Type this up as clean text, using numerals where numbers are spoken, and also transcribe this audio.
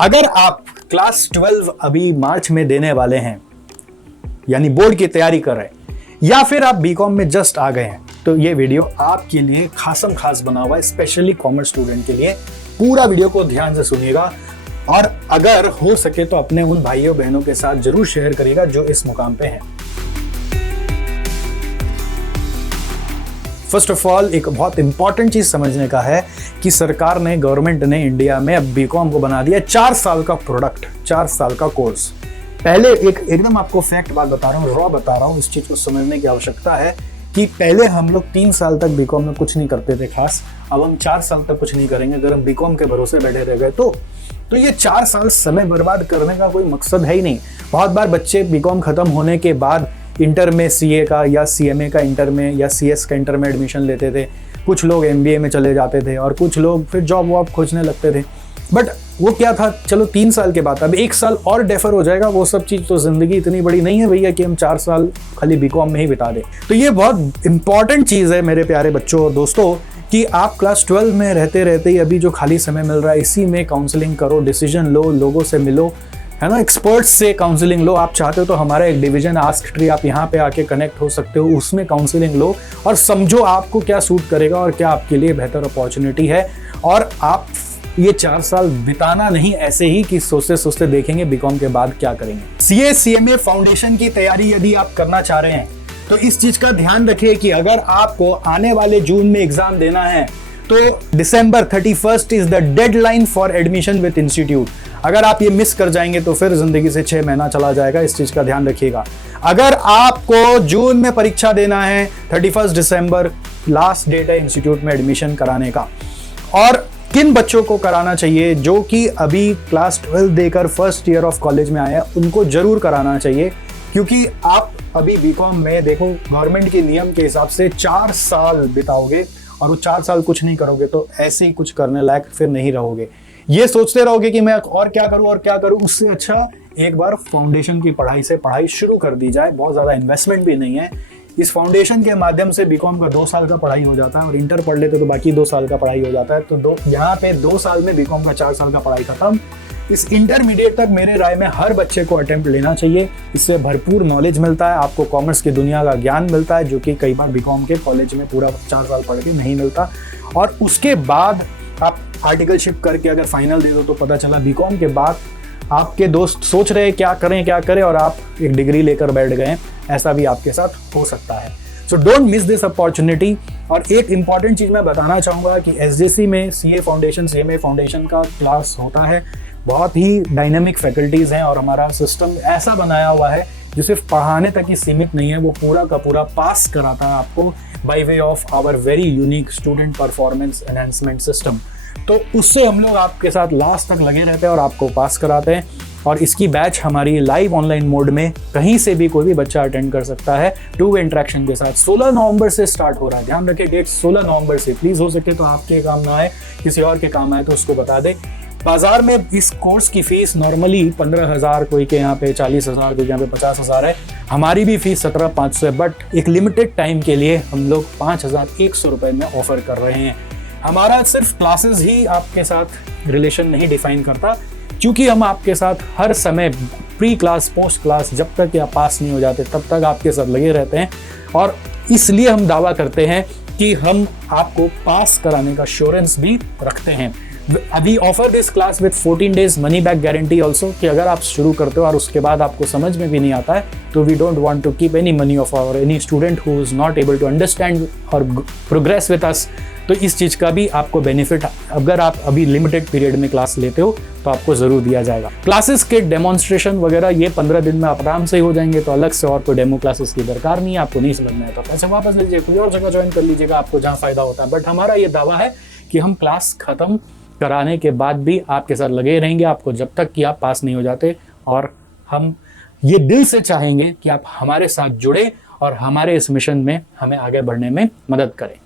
अगर आप क्लास 12 अभी मार्च में देने वाले हैं, यानी बोर्ड की तैयारी कर रहे हैं, या फिर आप बीकॉम में जस्ट आ गए हैं, तो ये वीडियो आपके लिए खासम खास बना हुआ है, स्पेशली कॉमर्स स्टूडेंट के लिए। पूरा वीडियो को ध्यान से सुनिएगा और अगर हो सके तो अपने उन भाइयों बहनों के साथ जरूर शेयर करिएगा जो इस मुकाम पे हैं। फर्स्ट ऑफ ऑल एक बहुत इंपॉर्टेंट चीज समझने का है कि सरकार ने, गवर्नमेंट ने इंडिया में अब बीकॉम को बना दिया 4 साल का प्रोडक्ट, 4 साल का कोर्स। पहले एकदम आपको फैक्ट बात बता रहा हूँ, रॉ बता रहा हूँ, इस चीज को समझने की आवश्यकता है कि पहले हम लोग 3 साल तक बीकॉम में कुछ नहीं करते थे खास, अब हम 4 साल तक कुछ नहीं करेंगे अगर हम बीकॉम के भरोसे बैठे रह गए तो ये 4 साल समय बर्बाद करने का कोई मकसद है ही नहीं। बहुत बार बच्चे बीकॉम खत्म होने के बाद इंटर में सीए का या सीएमए का इंटर में या सीएस का इंटर में एडमिशन लेते थे, कुछ लोग एमबीए में चले जाते थे और कुछ लोग फिर जॉब वॉब खोजने लगते थे। बट वो क्या था, चलो 3 साल के बाद अब 1 साल और डेफर हो जाएगा, वो सब चीज़ तो जिंदगी इतनी बड़ी नहीं है भैया कि हम 4 साल खाली बीकॉम में ही बिता दें। तो ये बहुत इंपॉर्टेंट चीज़ है मेरे प्यारे बच्चों और दोस्तों कि आप क्लास 12 में रहते रहते ही अभी जो खाली समय मिल रहा है इसी में काउंसलिंग करो, डिसीजन लो, लोगों से मिलो, है ना, एक्सपर्ट्स से काउंसलिंग लो। आप चाहते हो तो हमारा एक डिवीजन आस्क ट्री, आप यहाँ पे आके कनेक्ट हो सकते हो, उसमें काउंसलिंग लो और समझो आपको क्या सूट करेगा और क्या आपके लिए बेहतर अपॉर्चुनिटी है। और आप ये 4 साल बिताना नहीं ऐसे ही कि सोचते सोचते देखेंगे बीकॉम के बाद क्या करेंगे। सीए सीएमए फाउंडेशन की तैयारी यदि आप करना चाह रहे हैं तो इस चीज का ध्यान रखिए कि अगर आपको आने वाले जून में एग्जाम देना है तो December 31 is the deadline for admission with institute. अगर आप ये मिस कर जाएंगे तो फिर जिंदगी से 6 महीना चला जाएगा, इस चीज का ध्यान रखिएगा। अगर आपको जून में परीक्षा देना है, 31 दिसंबर लास्ट डेट है इंस्टीट्यूट में एडमिशन कराने का। और किन बच्चों को कराना चाहिए, जो कि अभी क्लास 12 देकर फर्स्ट ईयर ऑफ कॉलेज में आए हैं, उनको जरूर कराना चाहिए, क्योंकि आप अभी बीकॉम में देखो गवर्नमेंट के नियम के हिसाब से 4 साल बिताओगे और वो 4 साल कुछ नहीं करोगे तो ऐसे ही कुछ करने लायक फिर नहीं रहोगे। ये सोचते रहोगे कि मैं और क्या करूं, उससे अच्छा एक बार फाउंडेशन की पढ़ाई शुरू कर दी जाए। बहुत ज़्यादा इन्वेस्टमेंट भी नहीं है। इस फाउंडेशन के माध्यम से बीकॉम का 2 साल का पढ़ाई हो जाता है और इंटर पढ़ लेते तो बाकी 2 साल का पढ़ाई हो जाता है। तो यहाँ पे 2 साल में बीकॉम का 4 साल का पढ़ाई खत्म। इस इंटरमीडिएट तक मेरे राय में हर बच्चे को अटेम्प्ट लेना चाहिए। इससे भरपूर नॉलेज मिलता है, आपको कॉमर्स की दुनिया का ज्ञान मिलता है, जो कि कई बार बीकॉम के कॉलेज में पूरा 4 साल पढ़ के नहीं मिलता। और उसके बाद आप आर्टिकलशिप करके अगर फाइनल दे दो तो पता चला बीकॉम के बाद आपके दोस्त सोच रहे क्या करें और आप एक डिग्री लेकर बैठ गए। ऐसा भी आपके साथ हो सकता है। So don't miss this opportunity. और एक इंपॉर्टेंट चीज़ मैं बताना चाहूँगा कि एसजेसी में सीए फाउंडेशन, सीएमए फाउंडेशन का क्लास होता है। बहुत ही डायनेमिक फैकल्टीज़ हैं और हमारा सिस्टम ऐसा बनाया हुआ है जो सिर्फ पढ़ाने तक ही सीमित नहीं है, वो पूरा का पूरा पास कराता है आपको by way of our very unique student performance enhancement system. तो उससे हम लोग आपके साथ लास्ट तक लगे रहते हैं और आपको पास कराते हैं। और इसकी बैच हमारी लाइव ऑनलाइन मोड में कहीं से भी कोई भी बच्चा अटेंड कर सकता है, 2 वे इंटरेक्शन के साथ। 16 नवंबर से स्टार्ट हो रहा है, ध्यान रखिए डेट 16 नवंबर से। प्लीज़ हो सके तो आपके काम ना आए, किसी और के काम आए तो उसको बता दे। बाजार में इस कोर्स की फीस नॉर्मली 15,000, कोई के यहाँ पे 40,000, कोई के यहाँ पे 50,000 है। हमारी भी फीस 17,500 है, बट एक लिमिटेड टाइम के लिए हम लोग 5,100 रुपये में ऑफर कर रहे हैं। हमारा सिर्फ क्लासेस ही आपके साथ रिलेशन नहीं डिफाइन करता, क्योंकि हम आपके साथ हर समय प्री क्लास, पोस्ट क्लास, जब तक आप पास नहीं हो जाते तब तक आपके साथ लगे रहते हैं। और इसलिए हम दावा करते हैं कि हम आपको पास कराने का एश्योरेंस भी रखते हैं। अभी offer this class with 14 days money back guarantee also, कि अगर आप शुरू करते हो और उसके बाद आपको समझ में भी नहीं आता है तो we don't want to keep any money of our any student who is not able to understand और प्रोग्रेस विद अस। तो इस चीज़ का भी आपको बेनिफिट, अगर आप अभी लिमिटेड पीरियड में क्लास लेते हो तो आपको ज़रूर दिया जाएगा। क्लासेस के डेमोन्स्ट्रेशन वगैरह ये 15 दिन में आराम से हो जाएंगे, तो अलग से और कोई डेमो क्लासेस की दरकार नहीं है। आपको नहीं समझ में आया तो पैसे वापस लीजिए, कोई और जगह ज्वाइन कर लीजिएगा, आपको जहाँ फ़ायदा होता है। बट हमारा ये दावा है कि हम क्लास ख़त्म कराने के बाद भी आपके साथ लगे रहेंगे, आपको जब तक कि आप पास नहीं हो जाते। और हम ये दिल से चाहेंगे कि आप हमारे साथ जुड़े और हमारे इस मिशन में हमें आगे बढ़ने में मदद करें।